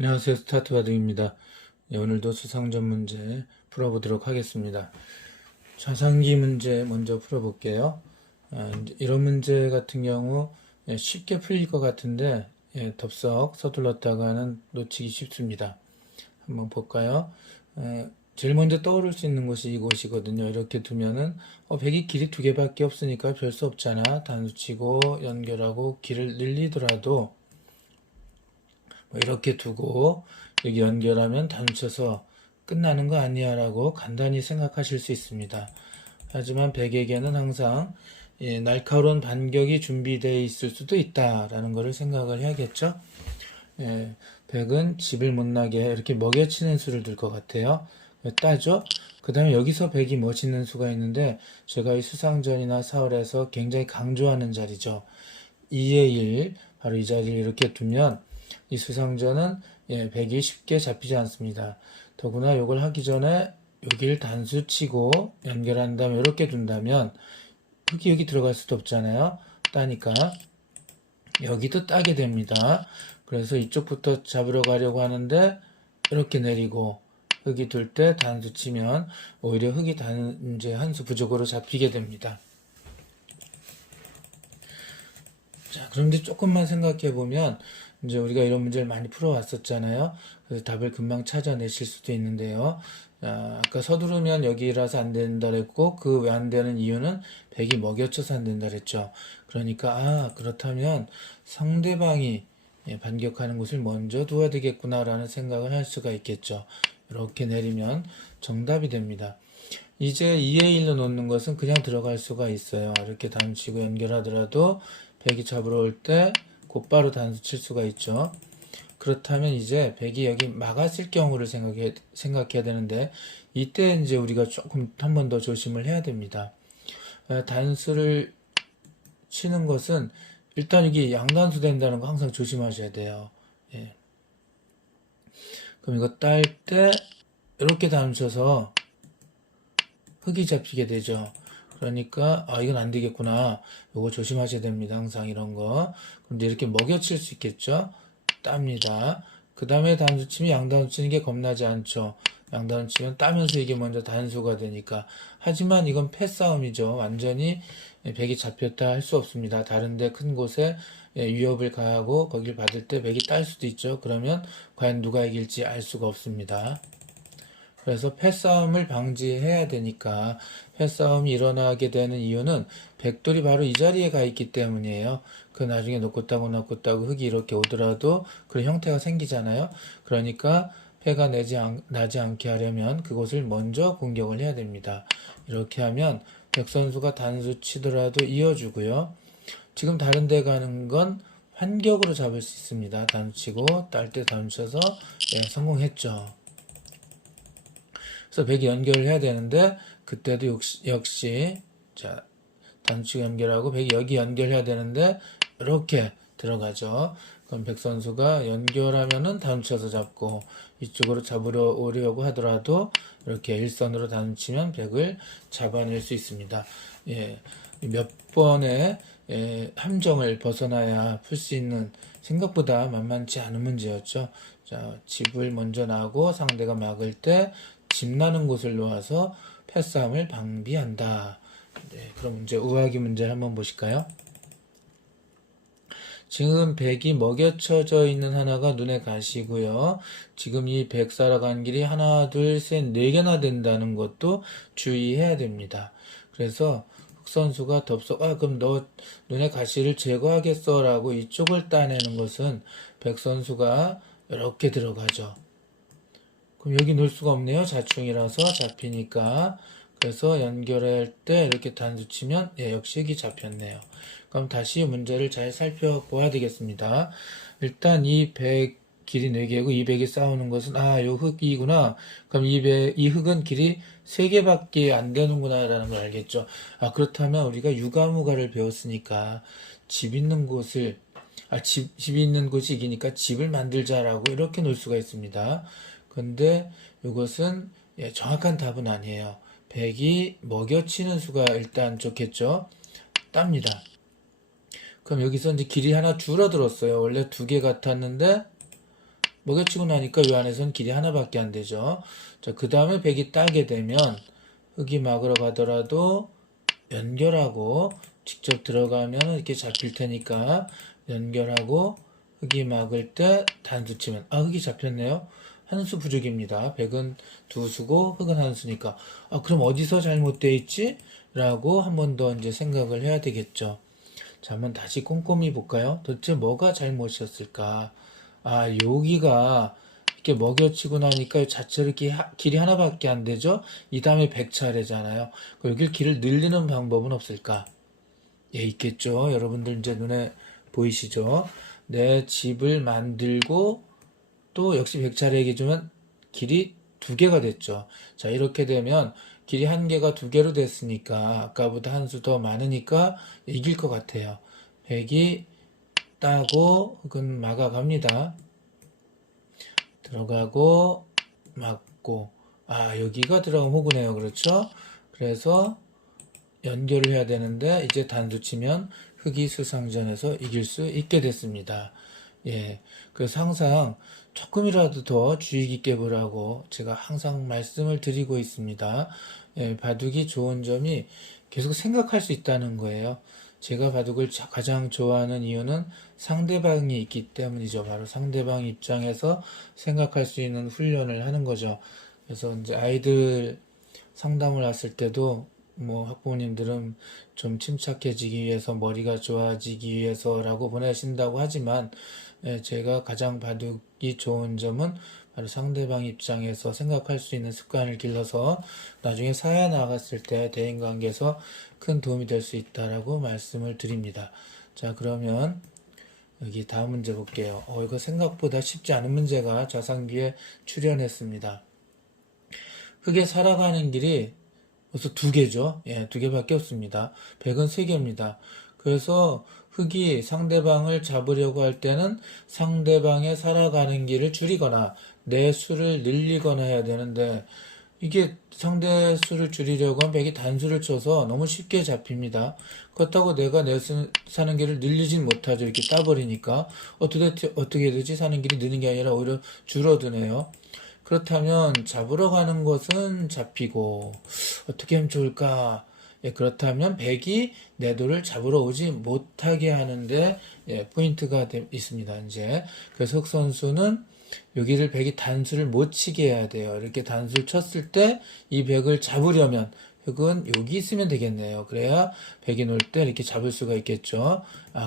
안녕하세요. 스타트바드입니다. 네, 오늘도 수상전 문제 풀어보도록 하겠습니다. 자산기 문제 먼저 풀어볼게요. 이런 문제 같은 경우 쉽게 풀릴 것 같은데 덥석 서둘렀다가는 놓치기 쉽습니다. 한번 볼까요? 제일 먼저 떠오를 수 있는 곳이 이곳이거든요. 이렇게 두면은 백이 길이 두 개밖에 없으니까 별 수 없잖아. 단수치고 연결하고 길을 늘리더라도 뭐 이렇게 두고 여기 연결하면 단쳐서 끝나는 거 아니야 라고 간단히 생각하실 수 있습니다. 하지만 백에게는 항상 날카로운 반격이 준비되어 있을 수도 있다라는 것을 생각을 해야겠죠. 백은 집을 못 나게 이렇게 먹여치는 수를 둘 것 같아요. 따죠? 그 다음에 여기서 백이 멋있는 수가 있는데 제가 이 수상전이나 사월에서 굉장히 강조하는 자리죠. 2의 1, 바로 이 자리를 이렇게 두면 이 수상전은 백이 쉽게 잡히지 않습니다. 더구나 이걸 하기 전에 여기를 단수 치고 연결한 다음에 이렇게 둔다면 여기 들어갈 수도 없잖아요. 따니까 여기도 따게 됩니다. 그래서 이쪽부터 잡으러 가려고 하는데 이렇게 내리고 흙이 둘 때 단수 치면 오히려 흙이 이제 한 수 부족으로 잡히게 됩니다. 자, 그런데 조금만 생각해 보면 이제 우리가 이런 문제를 많이 풀어왔었잖아요. 그래서 답을 금방 찾아내실 수도 있는데요. 아까 서두르면 여기라서 안 된다 그랬고 그 왜 안 되는 이유는 백이 먹여쳐서 안 된다 그랬죠. 그러니까 그렇다면 상대방이 반격하는 곳을 먼저 두어야 되겠구나라는 생각을 할 수가 있겠죠. 이렇게 내리면 정답이 됩니다. 이제 2의 1로 놓는 것은 그냥 들어갈 수가 있어요. 이렇게 단치고 연결하더라도 백이 잡으러 올 때 곧바로 단수 칠 수가 있죠. 그렇다면 이제 백이 여기 막았을 경우를 생각해야 되는데 이때 이제 우리가 조금 한 번 더 조심을 해야 됩니다. 단수를 치는 것은 일단 여기 양단수 된다는 거 항상 조심하셔야 돼요. 예. 그럼 이거 딸 때 이렇게 단쳐서 흙이 잡히게 되죠. 그러니까 이건 안 되겠구나. 요거 조심하셔야 됩니다. 항상 이런 거. 그런데 이렇게 먹여칠 수 있겠죠. 따입니다. 그 다음에 단수 치면 양단수 치는 게 겁나지 않죠. 양단수 치면 따면서 이게 먼저 단수가 되니까. 하지만 이건 패싸움이죠. 완전히 백이 잡혔다 할 수 없습니다. 다른데 큰 곳에 위협을 가하고 거기를 받을 때 백이 딸 수도 있죠. 그러면 과연 누가 이길지 알 수가 없습니다. 그래서 패싸움을 방지해야 되니까 패싸움이 일어나게 되는 이유는 백돌이 바로 이 자리에 가 있기 때문이에요. 그 나중에 놓고 따고 흙이 이렇게 오더라도 그런 형태가 생기잖아요. 그러니까 패가 나지 않게 하려면 그곳을 먼저 공격을 해야 됩니다. 이렇게 하면 백 선수가 단수 치더라도 이어주고요. 지금 다른 데 가는 건 환격으로 잡을 수 있습니다. 단수 치고 딸 때 단수 쳐서 성공했죠. 그래서 백이 연결을 해야 되는데 그때도 역시 자 단축 연결하고 백이 여기 연결해야 되는데 이렇게 들어가죠. 그럼 백 선수가 연결하면은 단쳐서 잡고 이쪽으로 잡으려 오려고 하더라도 이렇게 일선으로 단치면 백을 잡아낼 수 있습니다. 몇 번의 함정을 벗어나야 풀 수 있는 생각보다 만만치 않은 문제였죠. 자, 집을 먼저 나고 상대가 막을 때 집 나는 곳을 놓아서 패싸움을 방비한다. 네, 그럼 이제 우하기 문제를 한번 보실까요? 지금 백이 먹여쳐져 있는 하나가 눈에 가시고요. 지금 이 백 살아가는 길이 하나, 둘, 셋, 네 개나 된다는 것도 주의해야 됩니다. 그래서 흑 선수가 덥석, 그럼 너 눈에 가시를 제거하겠어 라고 이쪽을 따내는 것은 백 선수가 이렇게 들어가죠. 그럼 여기 놓을 수가 없네요. 자충이라서 잡히니까. 그래서 연결할 때 이렇게 단수 치면 역시 흙이 잡혔네요. 그럼 다시 문제를 잘 살펴보아야 되겠습니다. 일단 이 100 길이 4개고 200이 싸우는 것은 요 흙이구나. 그럼 이 흙은 길이 3개밖에 안 되는구나 라는 걸 알겠죠. 그렇다면 우리가 유가무가를 배웠으니까 집 있는 곳을 집이 있는 곳이 이기니까 집을 만들자라고 이렇게 놓을 수가 있습니다. 근데 이것은 정확한 답은 아니에요. 백이 먹여치는 수가 일단 좋겠죠. 땁니다. 그럼 여기서 이제 길이 하나 줄어들었어요. 원래 2개 같았는데 먹여치고 나니까 요 안에서는 길이 하나밖에 안 되죠. 자, 그 다음에 백이 따게 되면 흙이 막으러 가더라도 연결하고 직접 들어가면 이렇게 잡힐 테니까 연결하고 흙이 막을 때 단수 치면 흙이 잡혔네요. 한 수 부족입니다. 백은 두 수고 흙은 한 수니까 그럼 어디서 잘못되어 있지? 라고 한 번 더 이제 생각을 해야 되겠죠. 자, 한번 다시 꼼꼼히 볼까요? 도대체 뭐가 잘못이었을까? 여기가 이렇게 먹여치고 나니까 자체로 이렇게 길이 하나밖에 안 되죠? 이 다음에 100차례잖아요. 여길 길을 늘리는 방법은 없을까? 예, 있겠죠. 여러분들 이제 눈에 보이시죠? 내 집을 만들고 또 역시 100차례 얘기해주면 길이 두 개가 됐죠. 자, 이렇게 되면 길이 한 개가 두 개로 됐으니까 아까보다 한 수 더 많으니까 이길 것 같아요. 100이 따고 혹은 막아갑니다. 들어가고 막고 여기가 들어가면 호구네요. 그렇죠? 그래서 연결을 해야 되는데 이제 단수 치면 흙이 수상전에서 이길 수 있게 됐습니다. 예, 그래서 항상 조금이라도 더 주의 깊게 보라고 제가 항상 말씀을 드리고 있습니다. 예, 바둑이 좋은 점이 계속 생각할 수 있다는 거예요. 제가 바둑을 가장 좋아하는 이유는 상대방이 있기 때문이죠. 바로 상대방 입장에서 생각할 수 있는 훈련을 하는 거죠. 그래서 이제 아이들 상담을 했을 때도 학부모님들은 좀 침착해지기 위해서 머리가 좋아지기 위해서라고 보내신다고 하지만 제가 가장 바둑이 좋은 점은 바로 상대방 입장에서 생각할 수 있는 습관을 길러서 나중에 사회 나갔을 때 대인관계에서 큰 도움이 될 수 있다라고 말씀을 드립니다. 자, 그러면 여기 다음 문제 볼게요. 이거 생각보다 쉽지 않은 문제가 자상기에 출연했습니다. 흙에 살아가는 길이 벌써 두 개죠. 예, 두 개밖에 없습니다. 백은 세 개입니다. 그래서 흙이 상대방을 잡으려고 할 때는 상대방의 살아가는 길을 줄이거나 내 수를 늘리거나 해야 되는데 이게 상대 수를 줄이려고 하면 백이 단수를 쳐서 너무 쉽게 잡힙니다. 그렇다고 내가 사는 길을 늘리진 못하죠. 이렇게 따버리니까 어떻게 되지? 사는 길이 느는 게 아니라 오히려 줄어드네요. 그렇다면 잡으러 가는 것은 잡히고 어떻게 하면 좋을까? 예, 그렇다면 백이 내 돌을 잡으러 오지 못하게 하는데 포인트가 있습니다. 이제 그래서 흑 선수는 여기를 백이 단수를 못 치게 해야 돼요. 이렇게 단수를 쳤을 때 이 백을 잡으려면 흑은 여기 있으면 되겠네요. 그래야 백이 놀 때 이렇게 잡을 수가 있겠죠.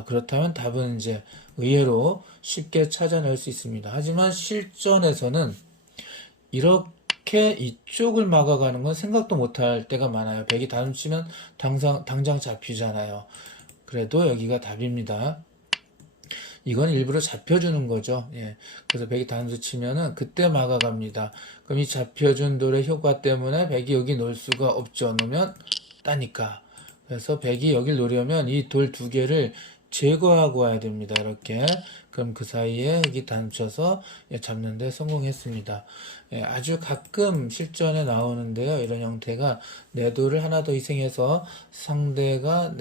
그렇다면 답은 이제 의외로 쉽게 찾아낼 수 있습니다. 하지만 실전에서는 이렇게 이쪽을 막아가는 건 생각도 못할 때가 많아요. 백이 단수 치면 당장 잡히잖아요. 그래도 여기가 답입니다. 이건 일부러 잡혀주는 거죠. 예. 그래서 백이 단수 치면은 그때 막아갑니다. 그럼 이 잡혀준 돌의 효과 때문에 백이 여기 놓을 수가 없죠. 놓으면 따니까. 그래서 백이 여길 놓으려면 이 돌 두 개를 제거하고 와야 됩니다. 이렇게. 그럼 그 사이에 여기 단쳐서 잡는데 성공했습니다. 예, 아주 가끔 실전에 나오는데요. 이런 형태가 내 돌을 하나 더 희생해서 상대가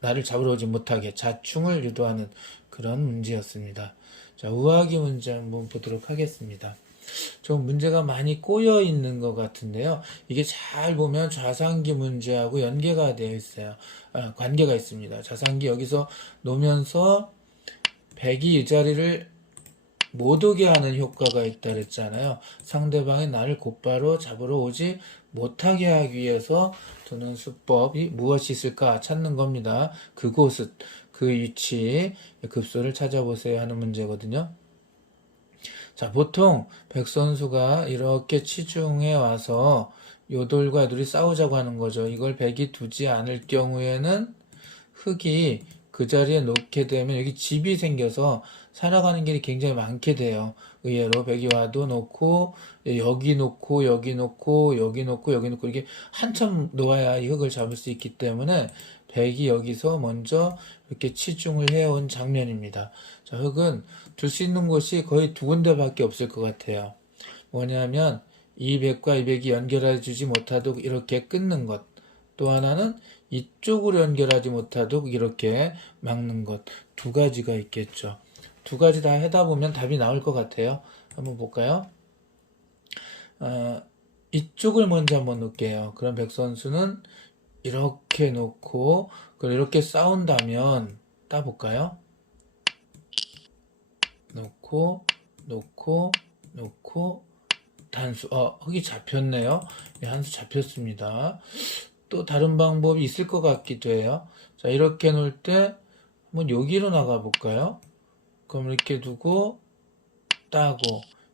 나를 잡으러 오지 못하게 자충을 유도하는 그런 문제였습니다. 자, 우하기 문제 한번 보도록 하겠습니다. 좀 문제가 많이 꼬여 있는 것 같은데요. 이게 잘 보면 좌상기 문제하고 연계가 되어 있어요. 관계가 있습니다. 좌상기 여기서 놓으면서 백이 이 자리를 못 오게 하는 효과가 있다 그랬잖아요. 상대방이 나를 곧바로 잡으러 오지 못하게 하기 위해서 두는 수법이 무엇이 있을까 찾는 겁니다. 그곳은 그 위치 급소를 찾아보세요 하는 문제거든요. 자, 보통 백 선수가 이렇게 치중해 와서 요돌과 요돌이 싸우자고 하는 거죠. 이걸 백이 두지 않을 경우에는 흙이 그 자리에 놓게 되면 여기 집이 생겨서 살아가는 길이 굉장히 많게 돼요. 의외로 백이 와도 놓고 여기 놓고 여기 놓고 여기 놓고 여기 놓고 이렇게 한참 놓아야 이 흙을 잡을 수 있기 때문에 백이 여기서 먼저 이렇게 치중을 해온 장면입니다. 자, 흙은 둘 수 있는 곳이 거의 두 군데밖에 없을 것 같아요. 뭐냐면 이 백과 이 백이 연결해 주지 못하도록 이렇게 끊는 것. 또 하나는 이쪽으로 연결하지 못하도록 이렇게 막는 것. 두 가지가 있겠죠. 두 가지 다 하다 보면 답이 나올 것 같아요. 한번 볼까요? 이쪽을 먼저 한번 놓을게요. 그럼 백선수는 이렇게 놓고, 그리고 이렇게 싸운다면, 따볼까요? 놓고, 놓고, 단수, 흙이 잡혔네요. 예, 한수 잡혔습니다. 또 다른 방법이 있을 것 같기도 해요. 자, 이렇게 놓을 때, 한번 여기로 나가볼까요? 그럼 이렇게 두고, 따고,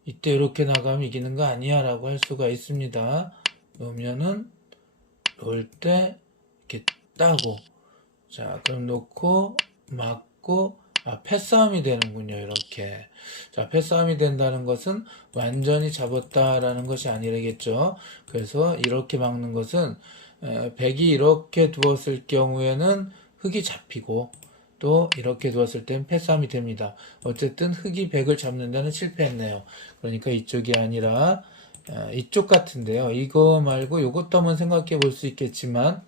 이때 이렇게 나가면 이기는 거 아니야 라고 할 수가 있습니다. 놓으면은, 놓을 때, 이렇게 따고, 자, 그럼 놓고, 맞고, 패싸움이 되는군요, 이렇게. 자, 패싸움이 된다는 것은 완전히 잡았다라는 것이 아니겠죠. 그래서 이렇게 막는 것은, 백이 이렇게 두었을 경우에는 흙이 잡히고, 또 이렇게 두었을 땐 패싸움이 됩니다. 어쨌든 흙이 백을 잡는 데는 실패했네요. 그러니까 이쪽이 아니라, 이쪽 같은데요. 이거 말고 이것도 한번 생각해 볼 수 있겠지만,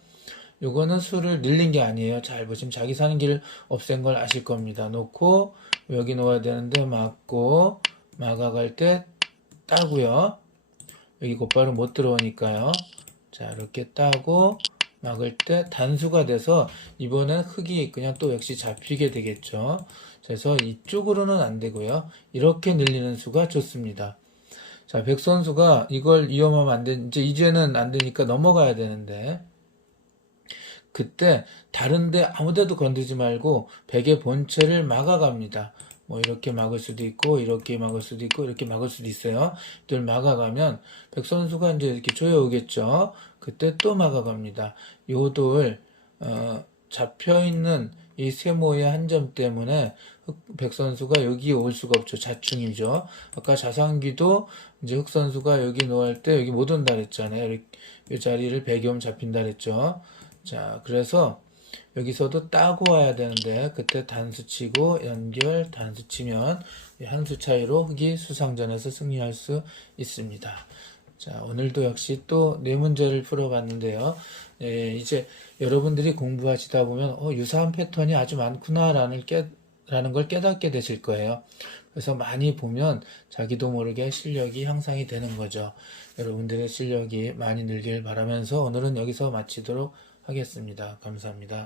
요거는 수를 늘린 게 아니에요. 잘 보시면 자기 사는 길 없앤 걸 아실 겁니다. 놓고 여기 놓아야 되는데 막고 막아갈 때 따고요. 여기 곧바로 못 들어오니까요. 자, 이렇게 따고 막을 때 단수가 돼서 이번엔 흙이 그냥 또 역시 잡히게 되겠죠. 그래서 이쪽으로는 안 되고요. 이렇게 늘리는 수가 좋습니다. 자, 백 선수가 이걸 이용하면 안 되, 이제는 안 되니까 넘어가야 되는데 그때 다른데 아무데도 건드지 말고 백의 본체를 막아갑니다. 뭐 이렇게 막을 수도 있고 이렇게 막을 수도 있고 이렇게 막을 수도 있어요. 이걸 막아가면 백 선수가 이제 이렇게 조여오겠죠. 그때 또 막아갑니다. 요 돌 잡혀 있는 이 세모의 한 점 때문에 백 선수가 여기 올 수가 없죠. 자충이죠. 아까 자상기도 이제 흑 선수가 여기 놓을 때 여기 못 온다 그랬잖아요. 이 자리를 백이 오면 잡힌다 그랬죠. 자, 그래서 여기서도 따고 와야 되는데 그때 단수 치고 연결 단수 치면 한 수 차이로 흑이 수상전에서 승리할 수 있습니다. 자, 오늘도 역시 또 네 문제를 풀어봤는데요. 예, 이제 여러분들이 공부하시다 보면 유사한 패턴이 아주 많구나라는 걸 깨닫게 되실 거예요. 그래서 많이 보면 자기도 모르게 실력이 향상이 되는 거죠. 여러분들의 실력이 많이 늘길 바라면서 오늘은 여기서 마치도록 하겠습니다. 감사합니다.